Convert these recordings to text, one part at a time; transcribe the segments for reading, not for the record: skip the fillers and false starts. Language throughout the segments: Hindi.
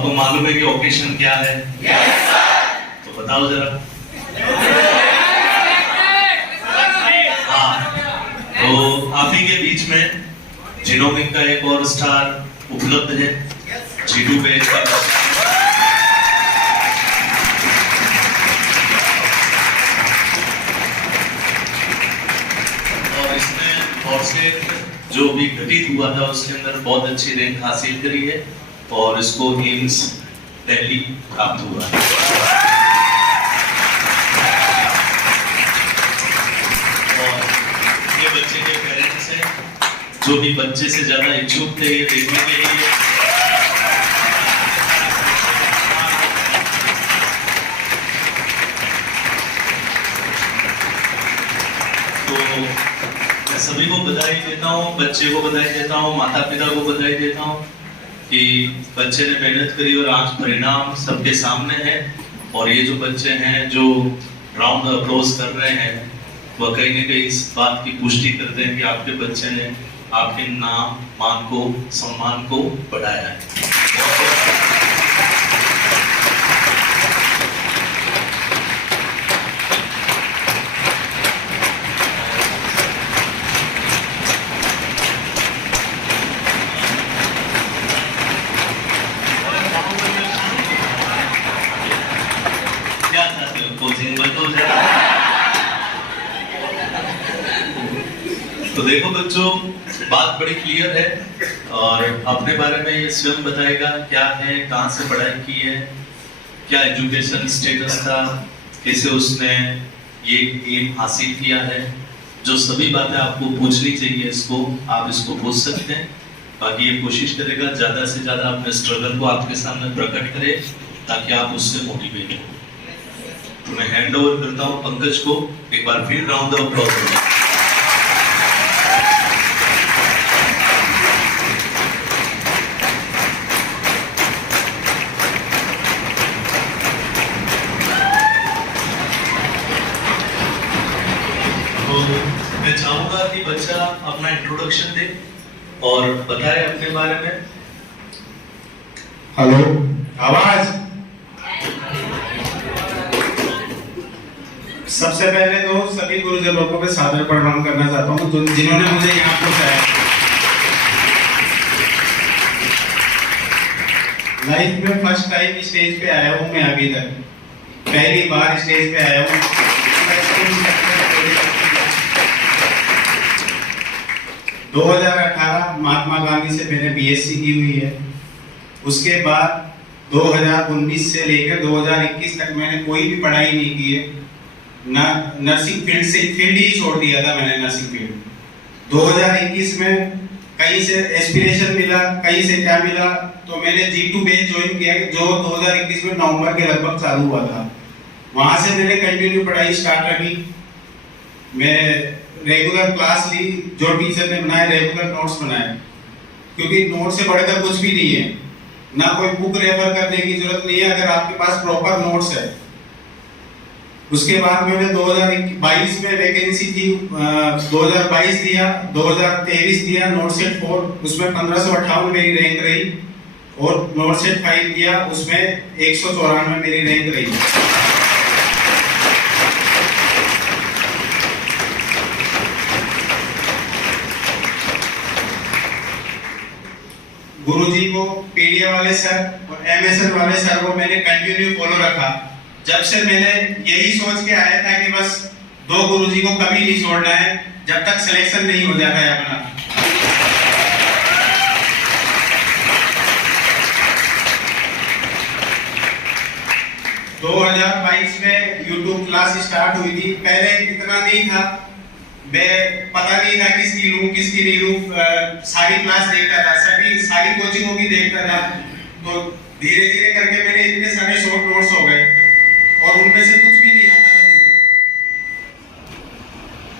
आपको मालूम है कि ओकेशन क्या है? Yes sir. तो बताओ जरा। हाँ, तो आप ही के बीच में जिनोमिक का एक और स्टार उपलब्ध है, जीटू बेच का। और इसने फॉर्सेट जो भी घटित हुआ था उसके अंदर बहुत अच्छी रैंक हासिल करी है और इसको एम्स दिल्ली प्राप्त हुआ है। और ये बच्चे के पेरेंट्स हैं जो भी बच्चे से ज्यादा इच्छुक थे ये देखने के लिए। तो मैं सभी को बधाई देता हूँ, बच्चे को बधाई देता हूँ, माता पिता को बधाई देता हूँ कि बच्चे ने मेहनत करी और आज परिणाम सबके सामने है। और ये जो बच्चे हैं जो राउंड अप्रोच कर रहे हैं वह कहीं ना कहीं इस बात की पुष्टि करते हैं कि आपके बच्चे ने आपके नाम मान को सम्मान को बढ़ाया है। तो देखो बच्चों, बात बड़ी क्लियर है और अपने बारे में ये स्वयं बताएगा क्या है, कहाँ से पढ़ाई की है, क्या एजुकेशन स्टेटस था, कैसे उसने ये एम हासिल किया है। जो सभी बातें आपको पूछनी चाहिए इसको आप इसको पूछ सकते हैं। बाकी ये कोशिश करेगा ज्यादा से ज्यादा अपने स्ट्रगल को आपके सामने प्रकट करे ताकि आप उससे मोटिवेट हो। तो मैं हैंड ओवर करता हूँ पंकज को। एक बार फिर राउंड ऑफ अप्लॉज। मैं चाहूंगा कि बच्चा अपना इंट्रोडक्शन दे और बताए अपने बारे में। हेलो, आवाज। सबसे पहले तो सभी गुरुजनों को मैं सादर प्रणाम करना चाहता हूँ जिन्होंने मुझे यहाँ पहुंचाया। लाइफ में फर्स्ट टाइम स्टेज पे आया हूँ मैं, अभी तक पहली बार स्टेज पे आया हूँ। 2018 महात्मा गांधी से मैंने बीएससी की हुई है। उसके बाद 2019 से लेकर 2021 तक मैंने कोई भी पढ़ाई नहीं की है। ना नर्सिंग फील्ड ही छोड़ दिया था मैंने नर्सिंग फील्ड। 2021 में कहीं से एस्पिरेशन मिला, कहीं से क्या मिला, तो मैंने G2 बैच ज्वाइन किया जो 2021 में नवंबर के लगभग चालू हुआ था। वहां से मैंने कंटिन्यू पढ़ाई स्टार्ट रखी। मैं रेगुलर क्लास ली, जो टीचर ने बनाए रेगुलर नोट्स बनाए, क्योंकि नोट से बढ़कर कुछ भी नहीं है। ना कोई बुक रेफर करने की जरूरत नहीं है अगर आपके पास प्रॉपर नोट्स है। उसके बाद मैंने 2022 में वैकेंसी थी, 2022 दिया, 2023 दिया नोट सेट 4, उसमें 1558 मेरी रैंक रही और नोट सेट 5 दिया, उसमें 194 मेरी रैंक रही। गुरुजी को, पीडीए वाले सर और एमएसएन वाले सर को मैंने कंटिन्यू फॉलो रखा। जब से मैंने यही सोच के आया था कि बस 2 गुरुजी को कभी नहीं छोड़ना है जब तक सिलेक्शन नहीं हो जाता है अपना। तो 2022 में YouTube क्लास स्टार्ट हुई थी। पहले इतना नहीं था, मैं पता नहीं था किसकी लूं किसकी नहीं लूं। सारी क्लास देखता था, सारी कोचिंगों की देखता था। तो धीरे धीरे करके मेरे इतने सारे शॉर्ट नोट्स हो गए और उनमें से कुछ भी नहीं आता था मुझे,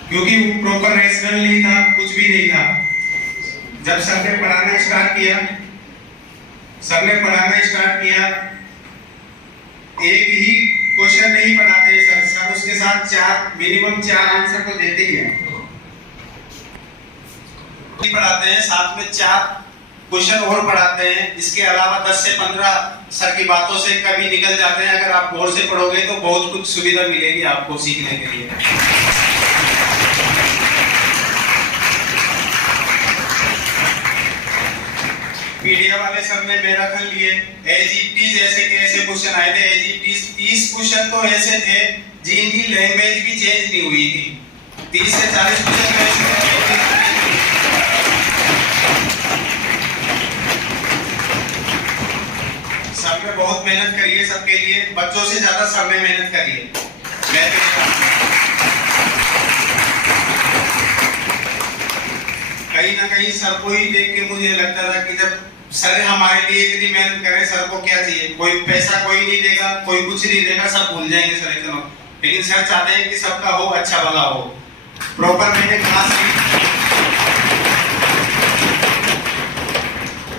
क्योंकि वो प्रॉपर रेशनल नहीं था, कुछ भी नहीं था। जब सर ने पढ़ाना स्टार्ट किया, एक ही क्वेश्चन नहीं पढ़ाते सर उसके साथ मिनिमम 4 आंसर तो देते ही हैं। पढ़ाते हैं साथ में 4 क्वेश्चन और पढ़ाते हैं। इसके अलावा 10 से 15 सर की बातों से कभी निकल जाते हैं। अगर आप गौर से पढ़ोगे तो बहुत कुछ सुविधा मिलेगी आपको सीखने के लिए। पीडीए वाले सर ने मैराथन लिए, एजीटी जैसे के ऐसे क्वेश्चन आए थे। एजीटी 30 क्वेश्चन तो ऐसे थे जिनकी लैंग्वेज भी चेंज नहीं हुई थी। 30 से 40 क्वेश्चन ऐसे थे। सर ने बहुत मेहनत करी है सबके लिए, बच्चों से ज्यादा सर ने मेहनत करी है। कहीं ना कहीं सर को ही देख के मुझे लगता था कि जब सर हमारे लिए इतनी मेहनत करे, सर को क्या चाहिए? कोई पैसा कोई नहीं देगा, कोई कुछ नहीं देगा, सब भूल जाएंगे सर इतना। लेकिन सर चाहते हैं कि सबका हो, अच्छा भला हो। प्रॉपर मैंने क्लास ली,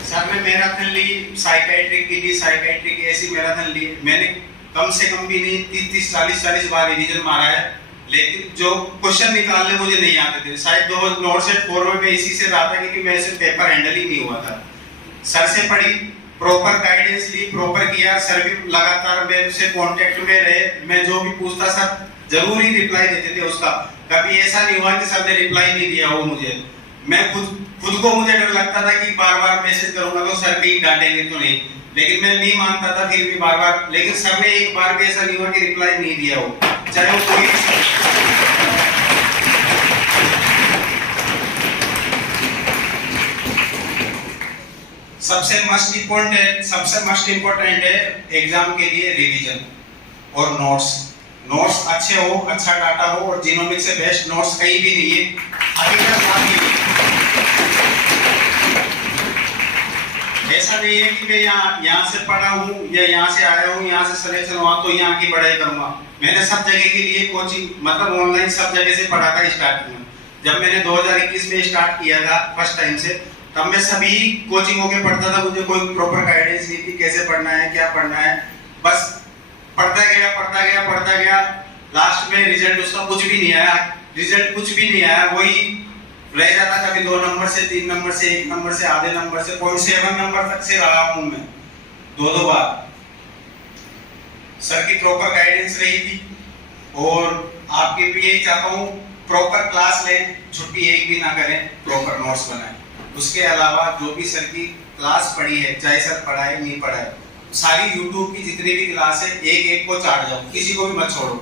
सर ने मैराथन ली, साइकियाट्री की ली, साइकियाट्री की ऐसी मैराथन ली। मैंने कम से कम भी नहीं 30 40 बार रिवीजन मारा है, लेकिन जो क्वेश्चन निकालने मुझे नहीं आते थे। शायद 2 नोट सेट 4 में इसी से रहा था क्योंकि मेरे से पेपर हैंडल ही नहीं हुआ था। सर से पढ़ी, प्रॉपर गाइडेंस ली, प्रॉपर किया। सर भी लगातार मेरे से कांटेक्ट में रहे। मैं जो भी पूछता सर जरूर ही रिप्लाई देते थे उसका। कभी ऐसा नहीं हुआ कि सर ने रिप्लाई नहीं दिया हो मुझे। मैं खुद को मुझे डर लगता था कि बार-बार मैसेज करूंगा तो सर कहीं डांटेंगे तो नहीं, लेकिन मैं नहीं मानता था फिर भी बार-बार। लेकिन सर ने एक बार भी ऐसा नहीं हुआ कि रिप्लाई नहीं दिया हो, चाहे वो कोई। सबसे मस्ट इम्पोर्टेंट है एग्जाम के लिए रिवीजन और नोट्स। नोट्स अच्छे हो, अच्छा डाटा हो, और जीनोमिक से बेस्ट नोट्स कहीं भी नहीं है। ऐसा नहीं है कि मैं यहाँ से पढ़ा हूँ या यहाँ से आया हूँ, यहाँ से सिलेक्शन हुआ तो यहाँ की पढ़ाई करूंगा। मैंने सब जगह के लिए कोचिंग, मतलब ऑनलाइन सब जगह से पढ़ा था स्टार्टिंग में। जब मैंने 2021 में स्टार्ट किया था फर्स्ट टाइम से, तब मैं सभी कोचिंगों के पढ़ता था। मुझे कोई प्रॉपर गाइडेंस नहीं थी कैसे पढ़ना है, क्या पढ़ना है। बस पढ़ता गया। लास्ट में रिजल्ट उसका कुछ भी नहीं आया। वही रह जाता, कभी 2 नंबर से, 3 नंबर से, 1 नंबर से, आधे नंबर से, 0.7 नंबर तक से रहा हूं मैं 2 बार। सर की प्रॉपर गाइडेंस रही थी, और आपके भी यही चाहता हूँ प्रॉपर क्लास लें, छुट्टी एक भी ना करें, प्रॉपर नोट्स बनाएं। उसके अलावा जो भी सर की क्लास पढ़ी है, चाहे सर पढ़ाए नहीं पढ़ाए, सारी यूट्यूब की जितनी भी क्लास है एक को चाट जाओ, किसी को भी मत छोड़ो।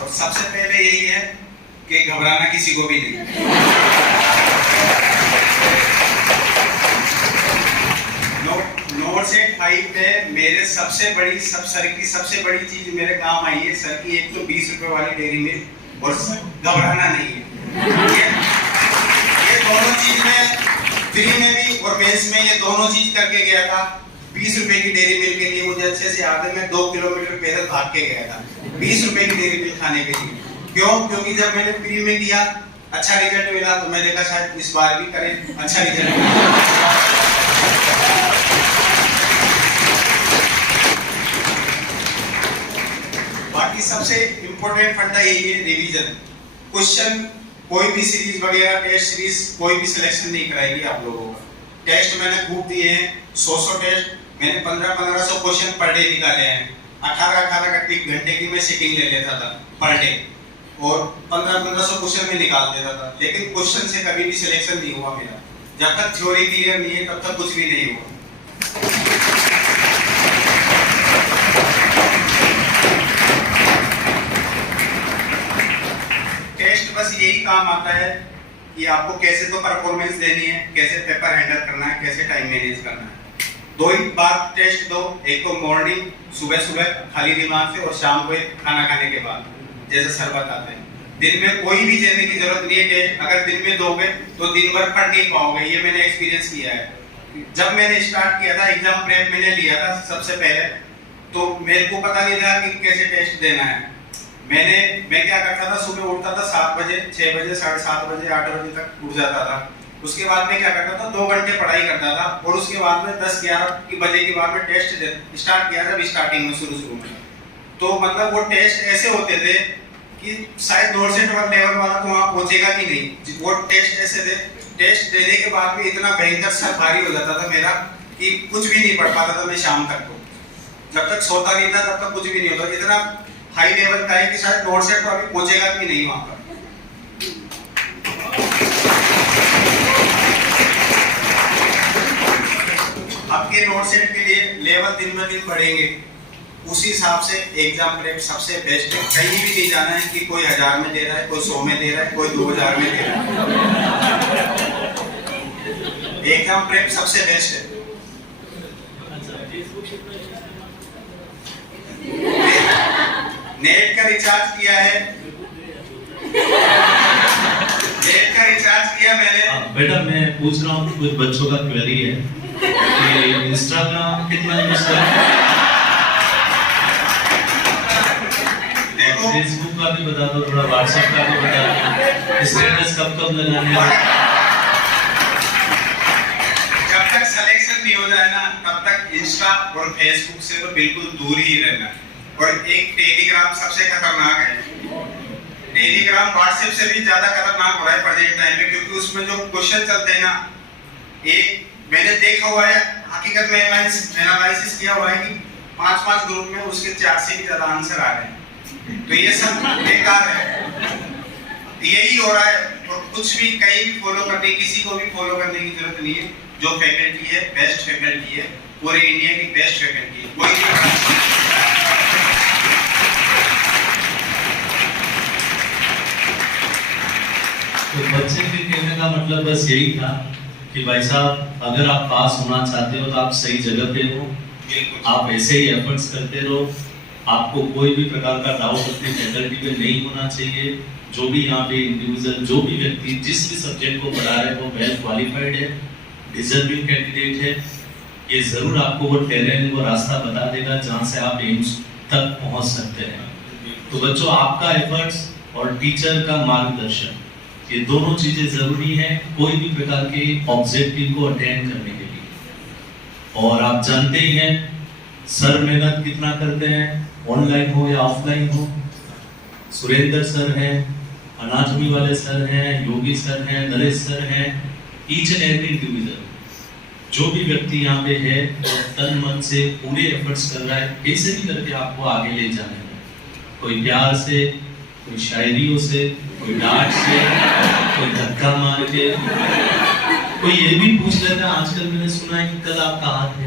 और सबसे पहले यही है कि घबराना किसी को भी नहीं। नोट सेट 5 में मेरे सर की सबसे बड़ी चीज मेरे काम आई है। सर की एक तो 20 रुपए वाली डेयरी मिल्क, और घबराना नहीं है। ये दोनों चीज में फ्री में भी और मेंस में ये दोनों चीज करके गया था। 20 रुपए की डेयरी मिल्क के लिए मुझे अच्छे से याद है, मैं 2 किलोमीटर पैदल भाग के गया था 20 रुपए की डेयरी मिल्क खाने के लिए। क्यों? क्योंकि जब मैंने फ्री में किया, अच्छा रिजल्ट मिला, तो मैं देखा शायद इस बार भी करें, अच्छा रिजल्ट मिला। बाकी सबसे इम्पोर्टेंट फंडा यही है, रिवीजन। क्वेश्चन कोई भी सीरीज वगैरह, टेस्ट सीरीज कोई भी सिलेक्शन नहीं कराएगी आप लोगों का। टेस्ट मैंने खूब दिए हैं, 100 टेस्ट मैंने 1500 क्वेश्चन पर डे निकाले हैं। 18 घंटे की मैं सिटिंग ले लेता था पर डे, और 1500 क्वेश्चन में निकाल देता था। लेकिन क्वेश्चन से कभी भी सिलेक्शन नहीं हुआ मेरा। जब तक थ्योरी क्लियर नहीं है तब तक कुछ भी नहीं हुआ। टेस्ट बस यही काम आता है कि आपको कैसे तो परफॉर्मेंस देनी है, कैसे पेपर हैंडल करना है, कैसे टाइम मैनेज करना है। 2 ही बार टेस्ट दो, एक तो मॉर्निंग सुबह खाली दिमाग से, और शाम को खाना खाने के बाद, जैसे सर बताते हैं। दिन में कोई भी देने की जरूरत नहीं है टेस्ट। अगर दिन में दोगे तो दिन भर पढ़ नहीं पाओगे, ये मैंने एक्सपीरियंस किया है। जब मैंने स्टार्ट किया था, एग्जाम प्रेप मैंने लिया था सबसे पहले, तो मेरे को पता नहीं था कि कैसे टेस्ट देना है। मैं क्या करता था, सुबह उठता था 7 बजे, 6 बजे, 7:30 बजे, 8 बजे तक उठ जाता था। उसके बाद में क्या करता था, 2 घंटे पढ़ाई करता था, और उसके बाद में 10-11 बजे के बाद में टेस्ट स्टार्ट किया था। स्टार्टिंग में शुरू में तो मतलब वो टेस्ट ऐसे होते थे कि शायद नॉर्सेट लेवल वाला तो वहाँ पहुंचेगा कि नहीं। वो टेस्ट देने के बाद भी इतना भयंकर सर भारी हो जाता था मेरा कि कुछ भी नहीं पढ़ पाता था मैं शाम तक। को जब तक सोता नहीं था तब तक कुछ भी नहीं होता। इतना हाई लेवल का है कि शायद नॉर्सेट तो अभी पहुंचेगा कि नहीं वहाँ पर। आपके नॉर्सेट के लिए लेवल दिन ब दिन बढ़ेंगे, उसी हिसाब से एग्जाम प्रेप सबसे बेस्ट है। कहीं भी नहीं जाना है कि कोई 1000 में दे रहा है, कोई 100 में दे रहा है, कोई 2000 में दे रहा है। एग्जाम प्रेप सबसे बेस्ट है। नेट का रिचार्ज किया है, नेट का रिचार्ज किया मैंने। बेटा मैं पूछ रहा हूँ, कुछ बच्चों का क्वेरी है कि इंस्टाग्राम कितना यूज करते हैं, फेसबुक का भी बता दो थोड़ा, व्हाट्सएप का भी बता दो, स्टेटस कब कब लगाने हैं। जब तक सिलेक्शन नहीं हो जाए ना तब तक इंस्टा और फेसबुक से तो बिल्कुल दूर ही रहना। और एक टेलीग्राम सबसे खतरनाक है। टेलीग्राम व्हाट्सएप से भी ज्यादा खतरनाक हो रहा है प्रेजेंट टाइम में, क्योंकि उसमें जो क्वेश्चन चलते हैं ना, एक मैंने देखा हुआ है, हकीकत में एनालिसिस किया हुआ है कि 5-5 ग्रुप में उसके 4 से भी ज्यादा आंसर आ रहे हैं। तो ये सब बेकार है, यही हो रहा है। और कुछ भी कहीं भी फॉलो करने, किसी को भी फॉलो करने की जरूरत नहीं है। जो फैकल्टी है बेस्ट फैकल्टी है, पूरे इंडिया की बेस्ट फैकल्टी है, कोई तो बच्चे के कहने का मतलब बस यही था कि भाई साहब अगर आप पास होना चाहते हो तो आप सही जगह पे हो, आप ऐसे ही एफर्ट्स करते रहो। आपको कोई भी प्रकार का डाउट अपनी फैकल्टी पे नहीं होना चाहिए। जो भी यहाँ पे इंडिविजुअल, जो भी व्यक्ति जिस भी सब्जेक्ट को पढ़ा रहे हैं वो वेल क्वालिफाइड है, डिजर्विंग कैंडिडेट है। ये जरूर आपको वो टैलेंट, वो रास्ता बता देगा जहाँ से आप एम्स तक पहुँच सकते हैं। तो बच्चों, आपका एफर्ट्स और टीचर का मार्गदर्शन, ये दोनों चीजें जरूरी हैं कोई भी प्रकार के ऑब्जेक्टिव को अटेंड करने के लिए। और आप जानते ही हैं सर मेहनत कितना करते हैं, ऑनलाइन हो या ऑफलाइन हो। सुरेंद्र सर हैं, अनाटॉमी वाले सर हैं, योगी सर हैं, नरेश सर हैं, ईच एंड एवरी इंडिविजुअल जो भी व्यक्ति यहाँ पे है तन मन से पूरे एफर्ट्स कर रहा है कैसे भी करके आपको आगे ले जाने में। कोई प्यार से, कोई शायरियों से, कोई डांट से, कोई धक्का मार के, कोई ये भी पूछ लेता है आजकल मैंने सुना है कि कल आप कहाँ थे।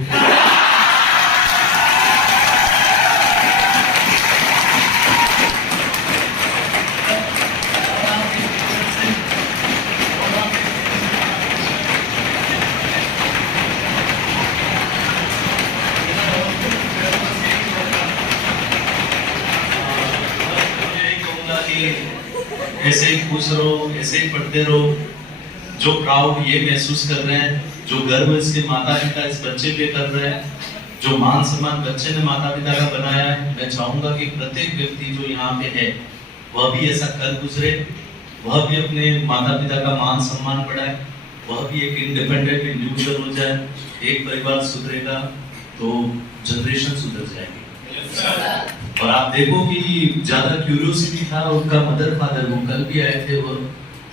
ऐसे ही खुश रहो, ऐसे ही पढ़ते रहो। जो प्राउड ये महसूस कर रहे हैं, जो गर्व इसके माता पिता इस बच्चे पे कर रहे हैं, जो मान सम्मान बच्चे ने माता पिता का बनाया है, मैं चाहूंगा कि प्रत्येक व्यक्ति जो यहाँ पे है वह भी ऐसा कर गुजरे, वह भी अपने माता पिता का मान सम्मान बढ़ाए, वह भी एक इंडिपेंडेंट इंडिविजुअल हो जाए। एक परिवार सुधरेगा तो जनरेशन सुधर जाएगी। और आप देखो कि ज्यादा क्यूरियोसिटी था उनका मदर फादर, वो कल भी आए थे वो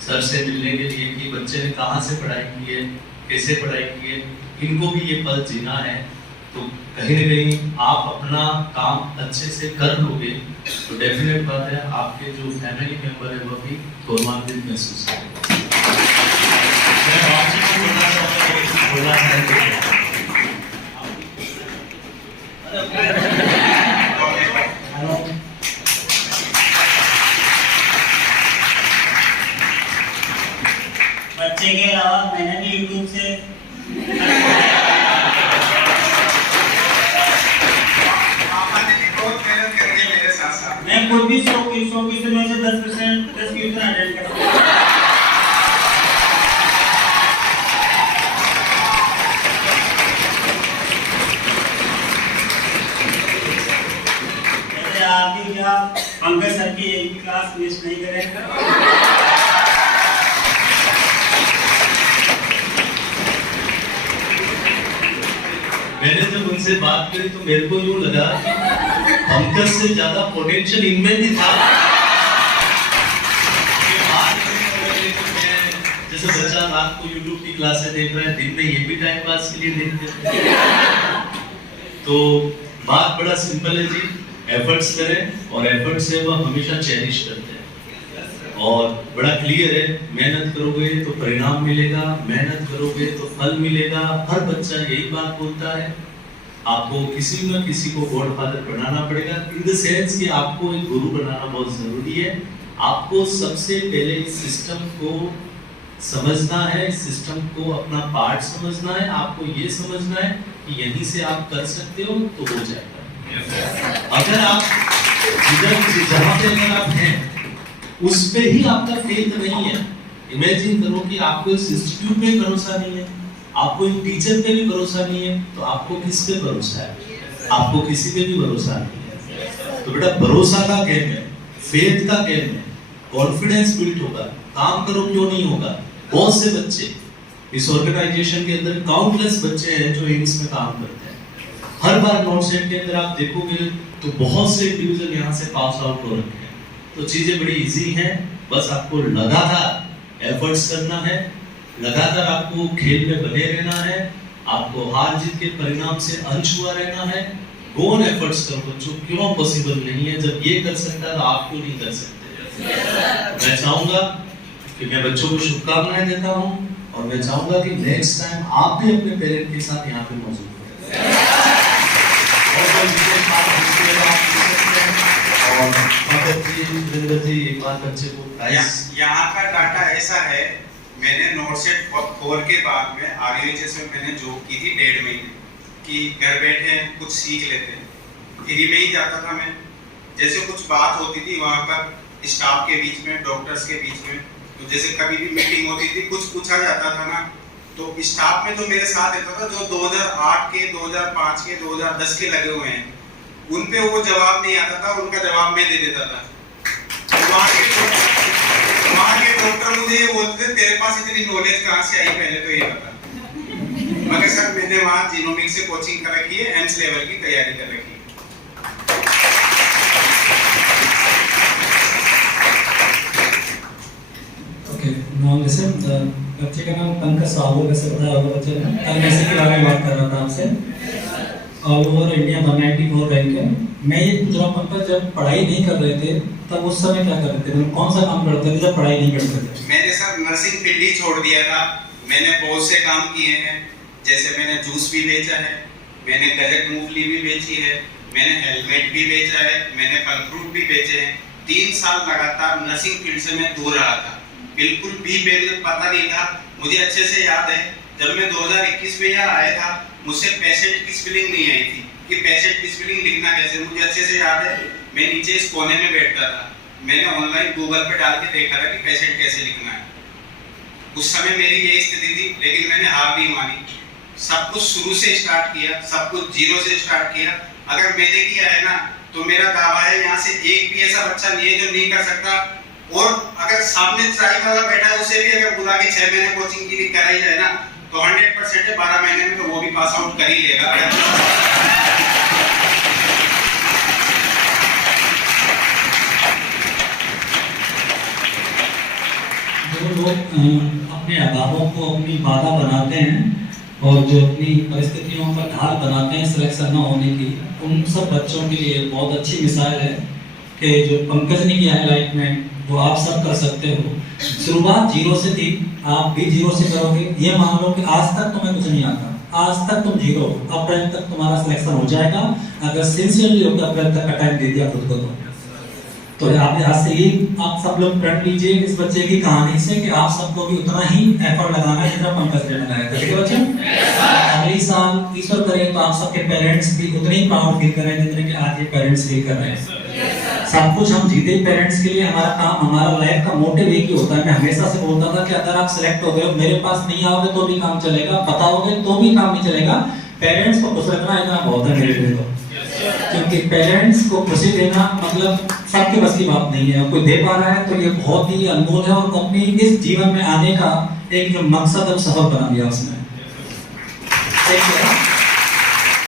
सर से मिलने के लिए कि बच्चे ने कहाँ से पढ़ाई की है, कैसे पढ़ाई की है। इनको भी ये पल जीना है, तो कहीं न कहीं आप अपना काम अच्छे से कर लोगे तो डेफिनेट बात है आपके जो फैमिली मेंबर है वो भी गौरवान्वित महसूस करेंगे। बच्चे के अलावा मैंने भी यूट्यूब से मैं खुद भी 100 में से 10% 10 क्वेश्चन अटेंड करता हूँ। आप भी क्या पंकज सर की एक भी क्लास मिस नहीं करें। मैंने जब उनसे बात करी तो मेरे को यूं लगा कि पंकज से ज्यादा पोटेंशियल इनमें भी था। जैसे बच्चा रात को YouTube की क्लासें देख रहा है, दिन में ये भी टाइम पास के लिए देखते हैं। तो बात बड़ा सिंपल है जी, एफर्ट्स करें और एफर्ट से वह हमेशा चेरिश करते हैं। और बड़ा क्लियर है, मेहनत करोगे तो परिणाम मिलेगा, मेहनत करोगे तो फल मिलेगा। हर बच्चा यही बात बोलता है। आपको किसी न किसी को गॉड फादर बनाना पड़ेगा, इन द सेंस कि आपको एक गुरु बनाना बहुत जरूरी है। आपको सबसे पहले इस सिस्टम को समझना है, इस सिस्टम को अपना पार्ट समझना है। आपको ये समझना है कि यहीं से आप कर सकते हो तो हो जाएगा। अगर आप जहाँ पे अगर आप हैं उस पे ही आपका फेथ नहीं है, इमेजिन करो कि आपको इस इंस्टीट्यूट पे भरोसा नहीं है, आपको इन टीचर पे भी भरोसा नहीं है, तो आपको किस पे भरोसा है? आपको किसी पे भी भरोसा नहीं है। तो बेटा भरोसा का गेम है, फेथ का गेम है, कॉन्फिडेंस बिल्ड होगा। काम करो क्यों नहीं होगा। बहुत से बच्चे इस ऑर्गेनाइजेशन के अंदर, काउंटलेस बच्चे हैं जो एम्स में काम करते हैं। हर बार नोट सेट के अंदर आप देखोगे तो बहुत से इंडिविजुअल यहाँ से पास आउट हो रखे हैं। तो चीजें बड़ी इजी हैं, बस आपको लगातार एफर्ट्स करना है, लगातार आपको खेल में बने रहना है, आपको हार जीत के परिणाम से अनछुआ रहना है। गो ऑन एफर्ट्स करो बच्चों, क्यों पॉसिबल नहीं है? जब ये कर सकता है तो आप क्यों नहीं कर सकते? मैं चाहूंगा कि मैं बच्चों को शुभकामनाएं देता हूं और मैं चाहूंगा कि नेक्स्ट टाइम आप भी अपने पेरेंट के साथ यहाँ पे मौजूद हो। और कोई विशेष बात पूछते हैं आप पूछ सकते हैं। और एक बार बच्चे को यहाँ का डाटा ऐसा है, मैंने नोटसेट 4 के बाद में RUHS में मैंने जॉब की थी 1.5 महीने कि घर बैठे कुछ सीख लेते हैं। फ्री में ही जाता था मैं, जैसे कुछ बात होती थी वहाँ पर स्टाफ के बीच में, डॉक्टर्स के बीच में, तो जैसे कभी भी मीटिंग होती थी, कुछ पूछा जाता था ना, तो स्टाफ में जो मेरे साथ रहता था, जो 2008 के, 2005 के, 2010 के लगे हुए हैं, उन पे वो जवाब नहीं आता था, उनका जवाब मैं दे देता था। वहाँ के डॉक्टर मुझे ये बोलते थे, तेरे पास इतनी नॉलेज कहाँ से आई, पहले तो ये बता। मगर सर मैंने वहाँ जीनोमिक्स से कोचिंग कर रखी है, एम्स लेवल की तैयारी कर रखी है। नाउ लिसन, बच्चे का नाम पंकज साहू, वैसे बताया होगा बच्चे ने। एमएससी के बारे में बात कर रहा था आपसे। ऑल ओवर इंडिया 194 रैंक है। मैं ये पूछ रहा हूँ पंकज, जब पढ़ाई नहीं कर रहे थे तब उस समय क्या कर रहे थे? मतलब कौन सा काम करते थे जब पढ़ाई नहीं करते थे? मैंने सर नर्सिंग फील्ड ही छोड़ दिया था। मैंने बहुत से काम किए हैं, जैसे मैंने जूस भी बेचा है, मैंने गजक मूंगफली भी बेची है, मैंने हेलमेट भी बेचा है, मैंने फल फ्रूट भी बेचे हैं। 3 साल लगातार नर्सिंग फील्ड से मैं दूर रहा था, बिल्कुल भी मुझे पता नहीं था। मुझे अच्छे से याद है जब मैं 2021 में यहाँ आया था, मुझसे पेशेंट की स्पेलिंग नहीं आई थी कि पेशेंट की स्पेलिंग लिखना कैसे। मुझे अच्छे से याद है, मैं नीचे इस कोने में बैठता था, मैंने ऑनलाइन गूगल पे डाल के देखा था कि पेशेंट कैसे लिखना है। उस समय मेरी यही स्थिति थी, लेकिन मैंने हार नहीं मानी। सब कुछ शुरू से स्टार्ट किया, सब कुछ जीरो से स्टार्ट किया। अगर मैंने किया है ना, तो मेरा दावा है यहाँ से एक भी ऐसा बच्चा नहीं है जो नहीं कर सकता। और अगर सामने ट्राई वाला बैठा है, उसे भी अगर बुला के 6 महीने कोचिंग की कराई जाए ना, तो 100% है 12 महीने में तो वो भी पास आउट कर ही लेगा। जो लोग अपने अभावों को अपनी बाधा बनाते हैं और जो अपनी परिस्थितियों का ढाल बनाते हैं सिलेक्शन न होने की, उन सब बच्चों के लिए बहुत अच्छी मिसाल है कि जो पंकज ने किया है लाइफ में, वो आप सब कर सकते हो। शुरुआत जीरो से थी, आप भी जीरो से करोगे। ये मान लो कि आज तक तुम्हें कुछ नहीं आता, आज तक तुम जीरो, अप्रैल तक तुम्हारा सिलेक्शन हो जाएगा अगर सिंसियरली होकर अप्रैल तक का टाइम दे दिया खुद को। तो आपने आज से ही आप सब लोग प्रण लीजिए इस बच्चे की कहानी से कि आप सबको भी उतना ही एफर्ट लगाना है जितना पंकज ने लगाया था। ठीक है बच्चे? अगले साल ईश्वर करे तो आप सबके पेरेंट्स भी उतने ही प्राउड फील कर रहे हैं जितने कि आज ये पेरेंट्स फील कर रहे हैं। सब कुछ हम जीते ही पेरेंट्स के लिए। हमारा काम, हमारा लाइफ का मोटिव एक ही होता है। मैं हमेशा से बोलता था कि अगर आप सिलेक्ट हो गए, मेरे पास नहीं आओगे तो भी काम चलेगा, बताओगे तो भी काम नहीं चलेगा। पेरेंट्स को खुश रखना इतना बहुत है मेरे लिए, तो क्योंकि पेरेंट्स को खुशी देना मतलब सबके बस की बात नहीं है। कोई दे पा रहा है तो ये बहुत ही अनमोल है और अपनी इस जीवन में आने का एक जो मकसद अब सफल बना दिया उसने।